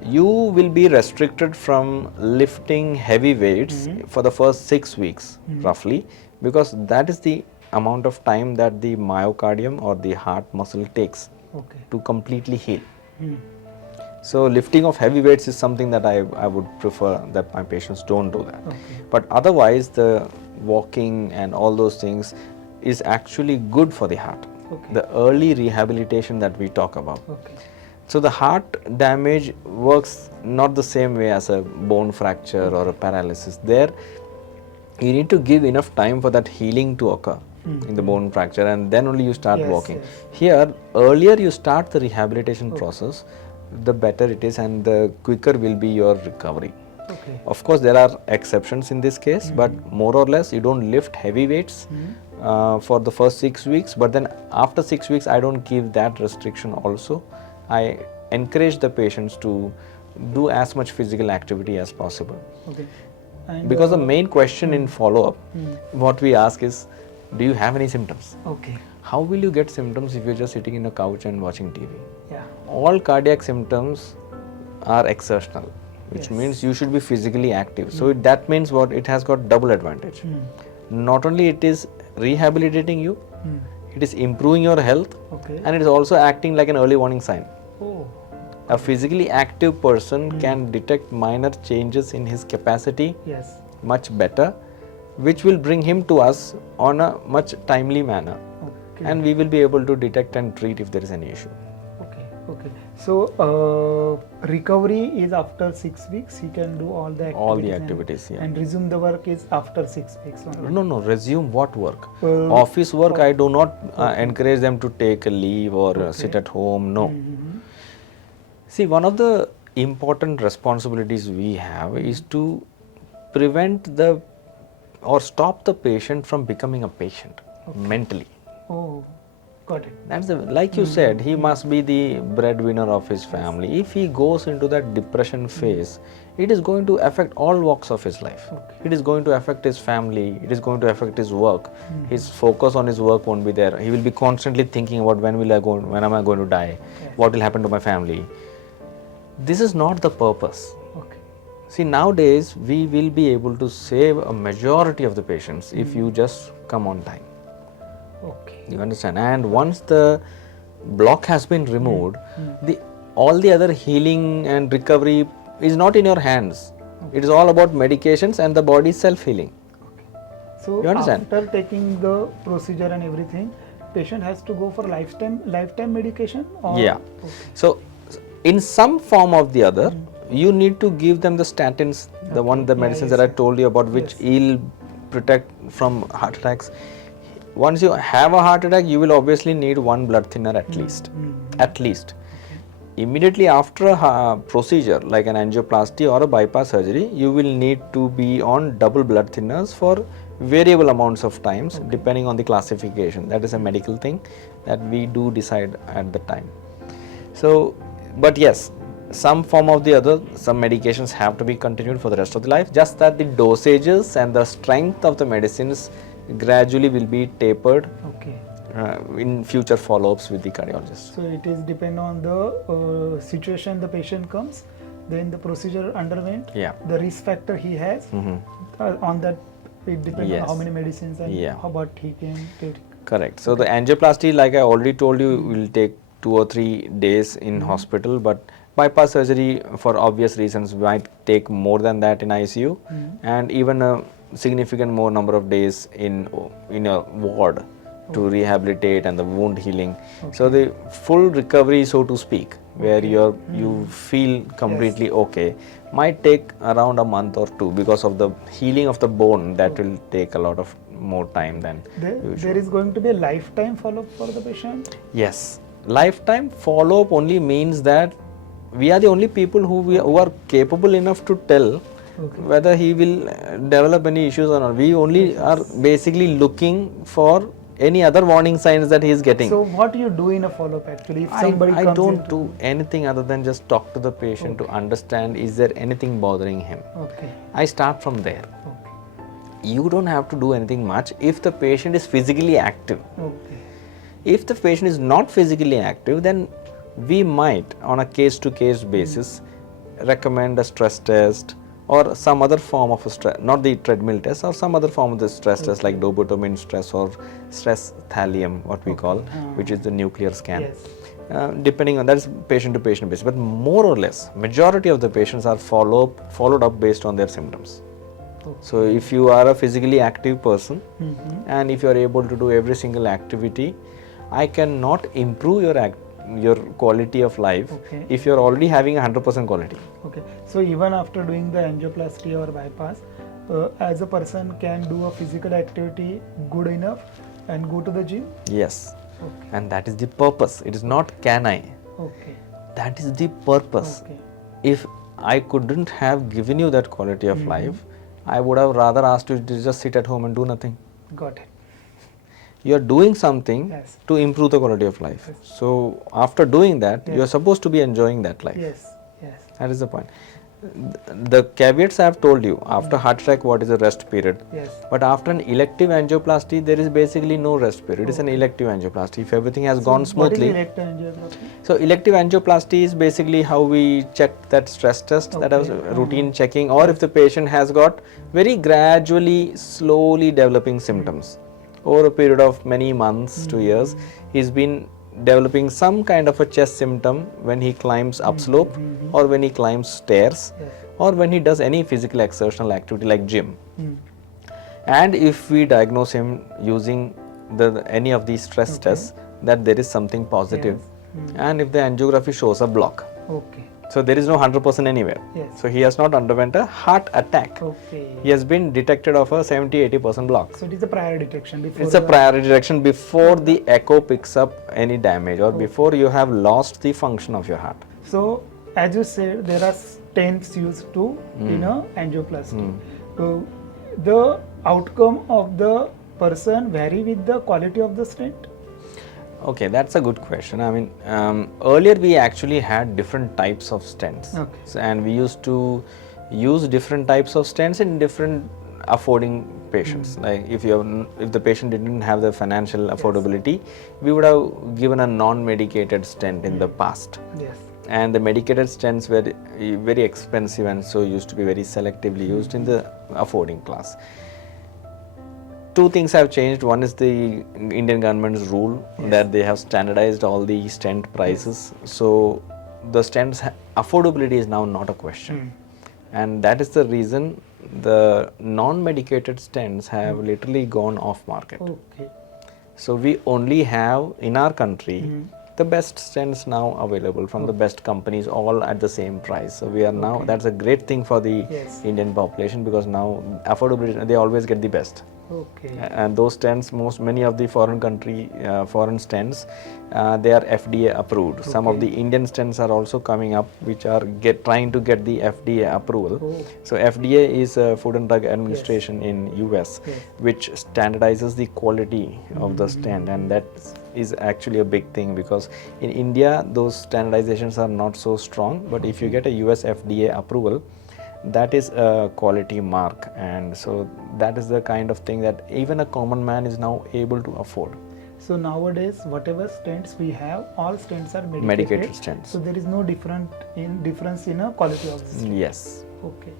You will be restricted from lifting heavy weights for the first 6 weeks roughly, because that is the amount of time that the myocardium or the heart muscle takes to completely heal. So lifting of heavy weights is something that I would prefer that my patients don't do that. But otherwise the walking and all those things is actually good for the heart. The early rehabilitation that we talk about. So the heart damage works not the same way as a bone fracture or a paralysis. There you need to give enough time for that healing to occur in the bone fracture, and then only you start walking. Here, earlier you start the rehabilitation process, the better it is and the quicker will be your recovery. Of course there are exceptions in this case, but more or less you don't lift heavy weights for the first 6 weeks, but then after 6 weeks I don't give that restriction also. I encourage the patients to do as much physical activity as possible. Okay. And Because the main question in follow-up, what we ask is, do you have any symptoms? Okay. How will you get symptoms if you're just sitting in a couch and watching TV? Yeah. All cardiac symptoms are exertional, which Yes. means you should be physically active. So that means what? It has got double advantage. Not only it is rehabilitating you, it is improving your health, Okay. and it is also acting like an early warning sign. Oh. A physically active person can detect minor changes in his capacity Yes. much better, which will bring him to us on a much timely manner, Okay. and we will be able to detect and treat if there is any issue. Okay. Okay. So recovery is after 6 weeks. He can do all the activities. All the activities, yeah. And resume the work is after 6 weeks only. No, resume what work? Office work, okay. I do not encourage them to take a leave or sit at home, no. See, one of the important responsibilities we have is to prevent or stop the patient from becoming a patient mentally. Oh, got it. That's like you said, he must be the breadwinner of his family. If he goes into that depression phase, it is going to affect all walks of his life. Okay. It is going to affect his family, it is going to affect his work. His focus on his work won't be there. He will be constantly thinking about when am I going to die? Yes. What will happen to my family? This is not the purpose. Okay. See, nowadays we will be able to save a majority of the patients if you just come on time. Okay. You understand? And once the block has been removed, all the other healing and recovery is not in your hands. It is all about medications and the body self-healing. So You understand? after taking the procedure and everything, patient has to go for lifetime medication? Or? Yeah. Okay. So, in some form or the other, you need to give them the statins, the medicines that I told you about, which will protect from heart attacks. Once you have a heart attack, you will obviously need one blood thinner at least. At least. Immediately after a procedure like an angioplasty or a bypass surgery, you will need to be on double blood thinners for variable amounts of times depending on the classification. That is a medical thing that we do decide at the time. So, but yes, some form of the other, some medications have to be continued for the rest of the life, just that the dosages and the strength of the medicines gradually will be tapered Okay. in future follow-ups with the cardiologist. So it is depend on the situation the patient comes, then the procedure underwent, the risk factor he has, on that it depends on how many medicines and how what he can take. Correct. So the angioplasty, like I already told you, will take 2 or 3 days in hospital, but bypass surgery for obvious reasons might take more than that in ICU, and even a significant more number of days in a ward to rehabilitate and the wound healing. So the full recovery, so to speak, where you feel completely okay, might take around a month or 2 because of the healing of the bone. That will take a lot of more time than usual. There is going to be a lifetime follow-up for the patient? Yes. Lifetime follow-up only means that we are the only people who are capable enough to tell whether he will develop any issues or not. We only are basically looking for any other warning signs that he is getting. So what do you do in a follow-up actually? If somebody I comes don't do anything other than just talk to the patient to understand is there anything bothering him. Okay. I start from there. Okay. You don't have to do anything much if the patient is physically active. Okay. If the patient is not physically active, then we might, on a case-to-case basis, recommend a stress test or some other form of a stress, not the treadmill test, or some other form of the stress test like dobutamine stress or stress thallium, what we call, which is the nuclear scan. Yes. Depending on that is patient to patient basis, but more or less, majority of the patients are followed up based on their symptoms. So if you are a physically active person and if you are able to do every single activity, I cannot improve your quality of life if you are already having 100% quality. Okay. So even after doing the angioplasty or bypass, as a person can do a physical activity good enough and go to the gym? Yes. Okay. And that is the purpose. It is not can I. Okay. That is the purpose. Okay. If I couldn't have given you that quality of life, I would have rather asked you to just sit at home and do nothing. Got it. you are doing something Yes. to improve the quality of life. Yes. So after doing that, Yes. you are supposed to be enjoying that life. Yes. Yes. That is the point. The caveats I have told you, after heart attack, what is the rest period? Yes. But after an elective angioplasty, there is basically no rest period. It is an Okay. elective angioplasty. If everything has So gone what smoothly. is elective angiography? So elective angioplasty is basically how we check that stress test, that was Okay. routine checking, or if the patient has got very gradually, slowly developing symptoms over a period of many months to years, he's been developing some kind of a chest symptom when he climbs upslope or when he climbs stairs Yes. or when he does any physical exertional activity like gym. Hmm. And if we diagnose him using any of these stress Okay. tests, that there is something positive, Yes. and if the angiography shows a block, Okay. so there is no 100% anywhere. Yes. So he has not underwent a heart attack. Okay. He has been detected of a 70-80% block. So it is a prior detection before. It's a prior detection before the echo picks up any damage or before you have lost the function of your heart. So as you said, there are stents used to in a angioplasty. So the outcome of the person vary with the quality of the stent. Okay, that's a good question. I mean, earlier we actually had different types of stents. Okay. So, and we used to use different types of stents in different affording patients. Like if the patient didn't have the financial affordability, we would have given a non-medicated stent in the past. Yes. And the medicated stents were very expensive and so used to be very selectively used in the affording class. Two things have changed. One is the Indian government's rule that they have standardized all the stent prices. So the stents affordability is now not a question. And that is the reason the non-medicated stents have literally gone off market. Okay. So we only have in our country the best stents now available from the best companies, all at the same price. So we are now, that's a great thing for the Yes. Indian population, because now affordability, they always get the best. Okay. And those stents, many of the foreign stents, they are FDA approved. Some of the Indian stents are also coming up, which are trying to get the FDA approval. Oh. So FDA is Food and Drug Administration in US, Yes. which standardizes the quality of the stent, and that is actually a big thing, because in India those standardizations are not so strong. But if you get a US FDA approval, that is a quality mark, and so that is the kind of thing that even a common man is now able to afford. So nowadays, whatever stents we have, all stents are medicated. Medicated stents. So there is no difference in a quality of the stent. Yes. Okay.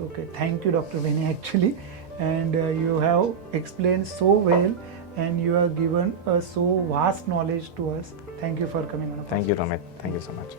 Okay. Thank you, Dr. Veni, actually, and you have explained so well, and you have given so vast knowledge to us. Thank you for coming on. Thank you, Ramit. Thank you so much.